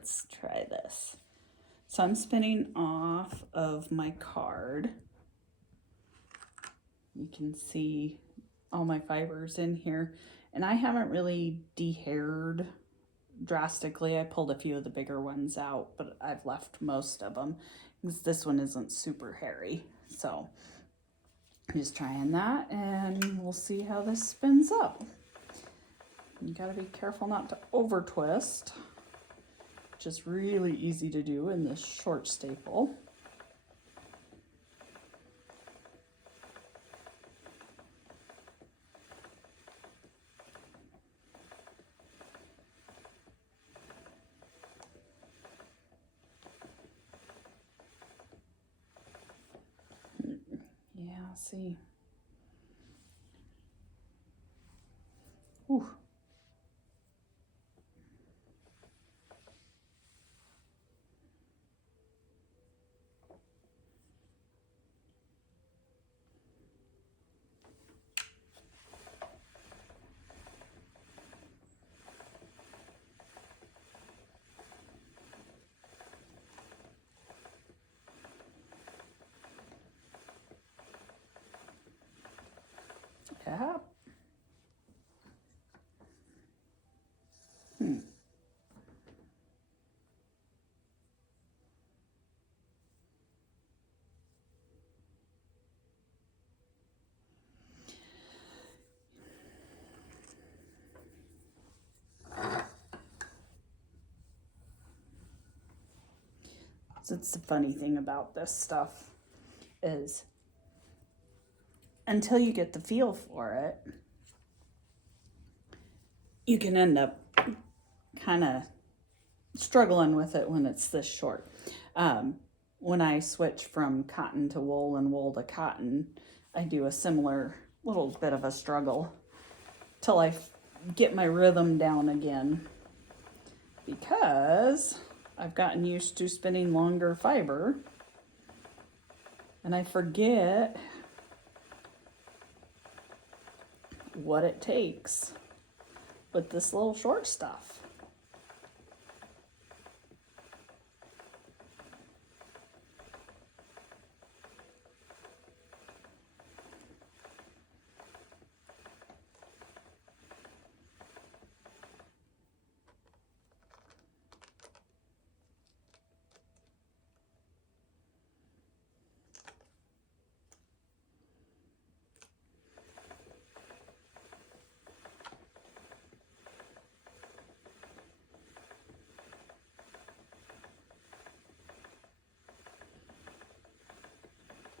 let's try this. So I'm spinning off of my card. You can see all my fibers in here, and I haven't really de-haired drastically. I pulled a few of the bigger ones out, but I've left most of them because this one isn't super hairy. So I'm just trying that, and we'll see how this spins up. You gotta be careful not to over twist, which is really easy to do in this short staple. Yeah, see. Ooh. Yeah. So it's the funny thing about this stuff is until you get the feel for it, you can end up kind of struggling with it when it's this short. When I switch from cotton to wool and wool to cotton, I do a similar little bit of a struggle till I get my rhythm down again, because I've gotten used to spinning longer fiber and I forget what it takes with this little short stuff.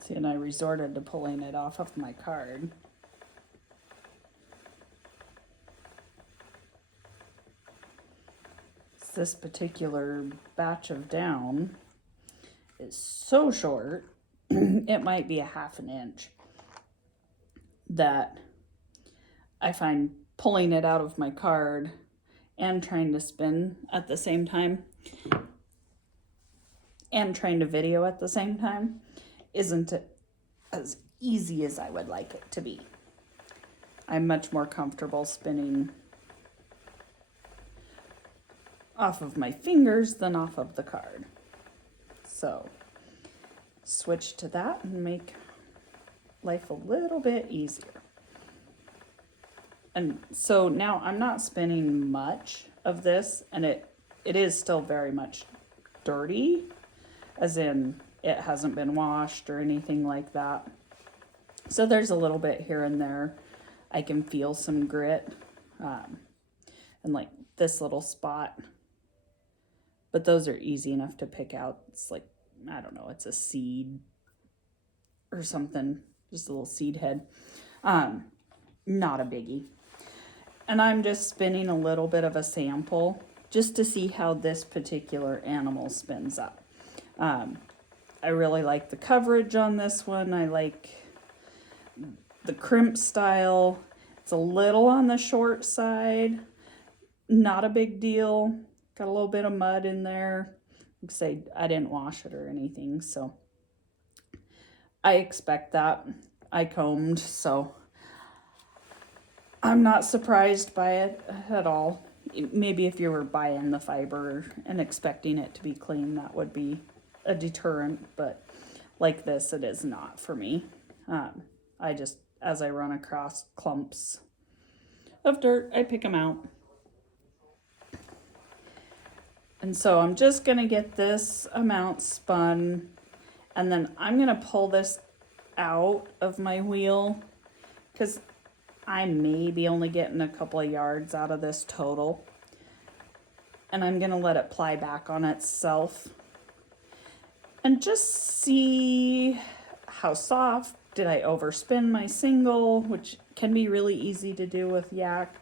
See, and I resorted to pulling it off of my card. This particular batch of down is so short, it might be a half an inch, that I find pulling it out of my card and trying to spin at the same time and trying to video at the same time isn't as easy as I would like it to be. I'm much more comfortable spinning off of my fingers than off of the card. So switch to that and make life a little bit easier. And so now I'm not spinning much of this, and it is still very much dirty, as in it hasn't been washed or anything like that. So there's a little bit here and there. I can feel some grit, and like this little spot, but those are easy enough to pick out. It's like, I don't know, it's a seed or something, just a little seed head. Not a biggie. And I'm just spinning a little bit of a sample just to see how this particular animal spins up. I really like the coverage on this one. I like the crimp style. It's a little on the short side, not a big deal. Got a little bit of mud in there. Like I say, I didn't wash it or anything, so I expect that. I combed, so I'm not surprised by it at all. maybe if you were buying the fiber and expecting it to be clean, that would be a deterrent, but like this, it is not for me. I just, as I run across clumps of dirt, I pick them out. And so I'm just gonna get this amount spun, and then I'm gonna pull this out of my wheel because I may be only getting a couple of yards out of this total. And I'm gonna let it ply back on itself and just see how soft. Did I overspin my single, which can be really easy to do with yak.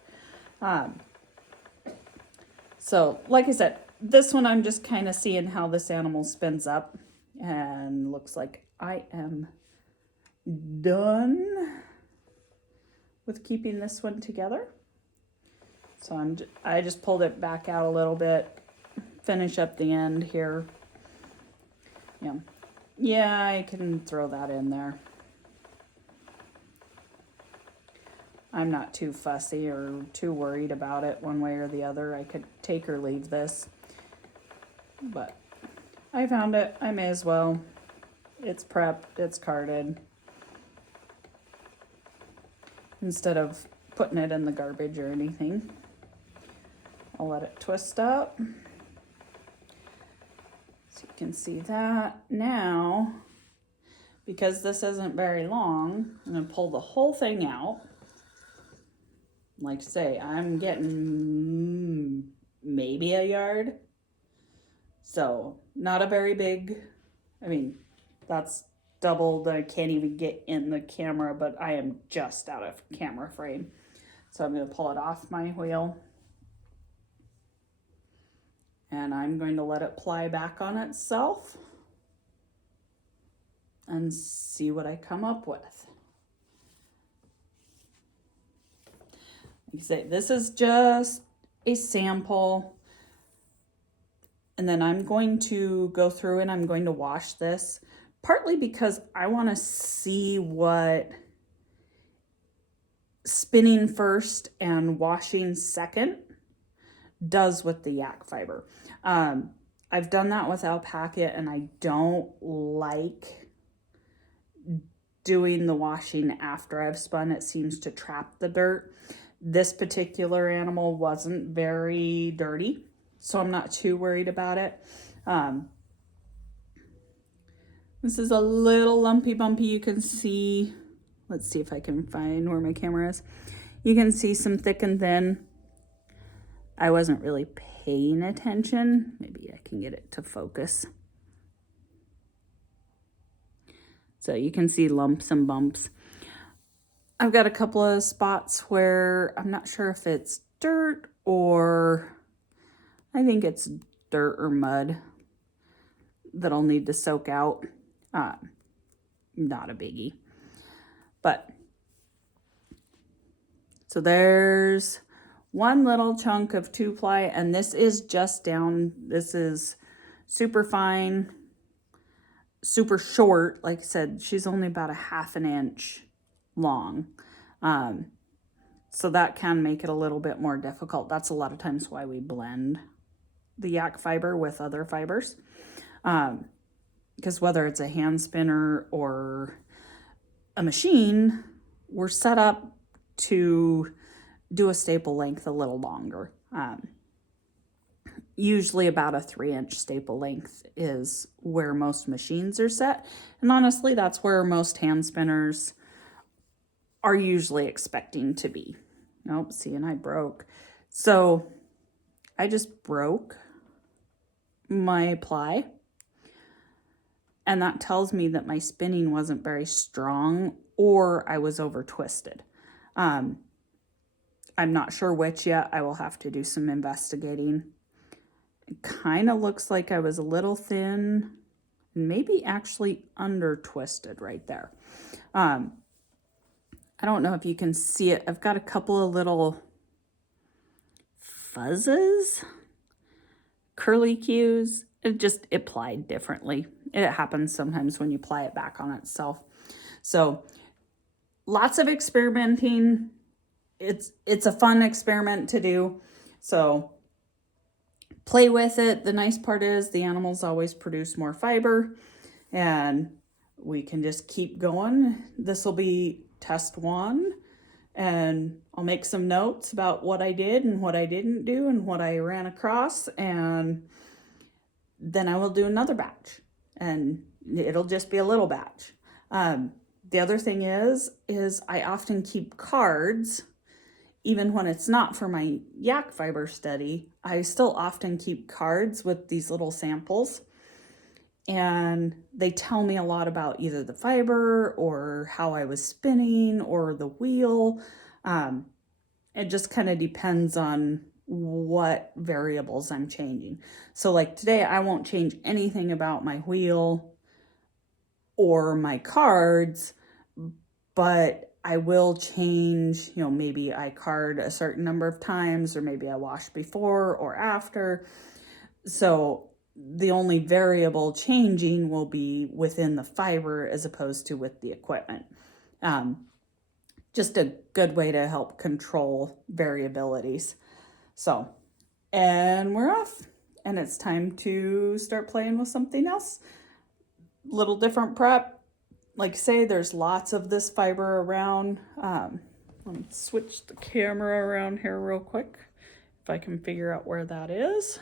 So like I said, this one I'm just kind of seeing how this animal spins up, and looks like I am done with keeping this one together. So I just pulled it back out a little bit, finish up the end here. Yeah, I can throw that in there. I'm not too fussy or too worried about it one way or the other. I could take or leave this, but I found it. I may as well. It's prepped, it's carded. Instead of putting it in the garbage or anything. I'll let it twist up. So you can see that. Now, because this isn't very long, I'm gonna pull the whole thing out. Like I say, I'm getting maybe a yard. So not a very big, I mean, that's doubled. I can't even get in the camera, but I am just out of camera frame. So I'm going to pull it off my wheel. And I'm going to let it ply back on itself and see what I come up with. Like I say, this is just a sample. And then I'm going to go through and I'm going to wash this, partly because I want to see what spinning first and washing second does with the yak fiber. I've done that with alpaca, and I don't like doing the washing after I've spun. It seems to trap the dirt. This particular animal wasn't very dirty, so I'm not too worried about it. This is a little lumpy bumpy. You can see, let's see if I can find where my camera is. You can see some thick and thin. I wasn't really paying attention. Maybe I can get it to focus. So you can see lumps and bumps. I've got a couple of spots where I'm not sure if it's dirt or I think it's dirt or mud that I'll need to soak out. Not a biggie. But so there's one little chunk of 2-ply, and this is just down. This is super fine, super short. Like I said, she's only about a 1/2 inch long. So that can make it a little bit more difficult. That's a lot of times why we blend the yak fiber with other fibers. Because whether it's a hand spinner or a machine, we're set up to do a staple length a little longer. Usually about a 3-inch staple length is where most machines are set. And honestly, that's where most hand spinners are usually expecting to be. Nope, see, and I broke. So I just broke my ply. And that tells me that my spinning wasn't very strong or I was over twisted. I'm not sure which yet. I will have to do some investigating. It kind of looks like I was a little thin, maybe actually under twisted right there. I don't know if you can see it. I've got a couple of little fuzzes, curly cues. It plied differently. It happens sometimes when you ply it back on itself. So lots of experimenting. It's a fun experiment to do. So play with it. The nice part is the animals always produce more fiber, and we can just keep going. This will be test 1, and I'll make some notes about what I did and what I didn't do and what I ran across, and then I will do another batch, and it'll just be a little batch. The other thing is I often keep cards. Even when it's not for my yak fiber study, I still often keep cards with these little samples, and they tell me a lot about either the fiber or how I was spinning or the wheel. It just kind of depends on what variables I'm changing. So like today, I won't change anything about my wheel or my cards, but I will change, maybe I card a certain number of times, or maybe I wash before or after. So the only variable changing will be within the fiber as opposed to with the equipment. Just a good way to help control variabilities. So, and we're off. And it's time to start playing with something else. Little different prep. Like say, there's lots of this fiber around. Let me switch the camera around here real quick, if I can figure out where that is.